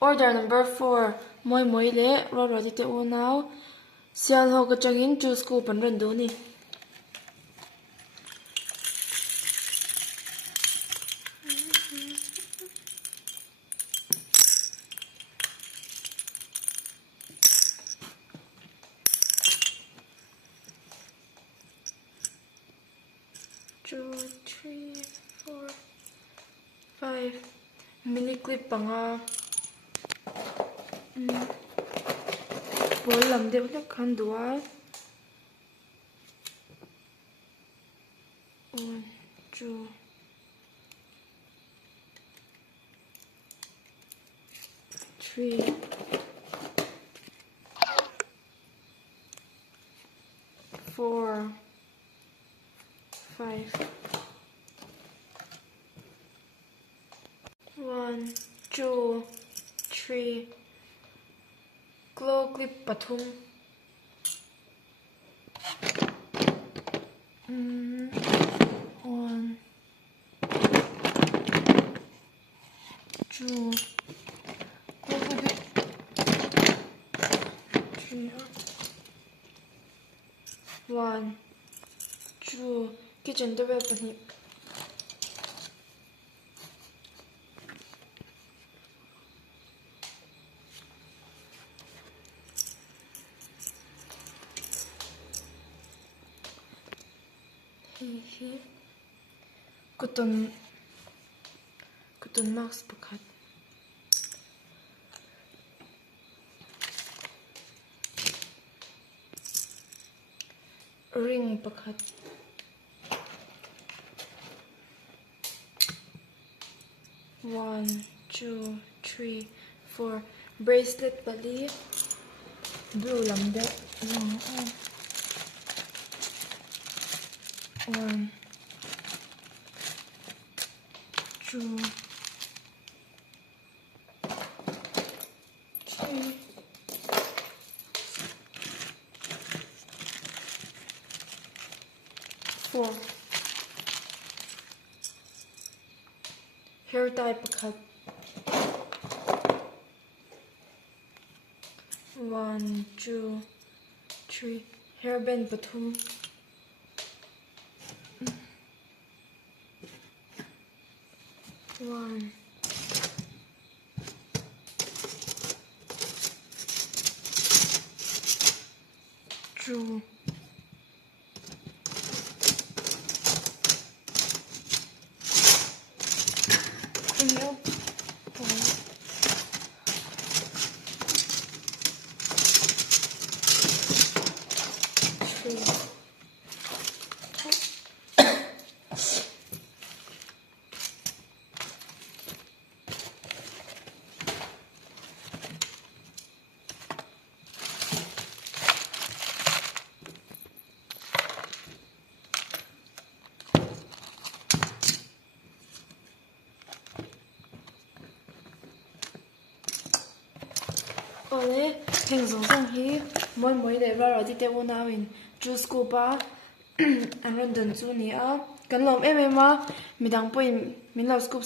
Order number 4 Mawimawi Ruatruati te unau sial ho ka changin chu school pan ran do ni. Two, three, four, five. Mini clip panga. Bol lam de udah kan dua. 1, 2, 3, 4, 5. 1, 2, 3. Glow clip pathum. 1, 2. Glow clip 3. 1, 2. Kitchen door pani. Kuton max pakhat. Ring pakhat. One, 2, 3, 4. Bracelet pali. Blue lang de. 1, 2, 3, 4. Hair tie pakhat. 1, 2, 3. Hairband pathum. 1, 2, 3. ole heng zong zong hi Mawimawi Ruatruati te unau in chu school pa an ron don chu ni a kan lom em a midang po in min lo scoop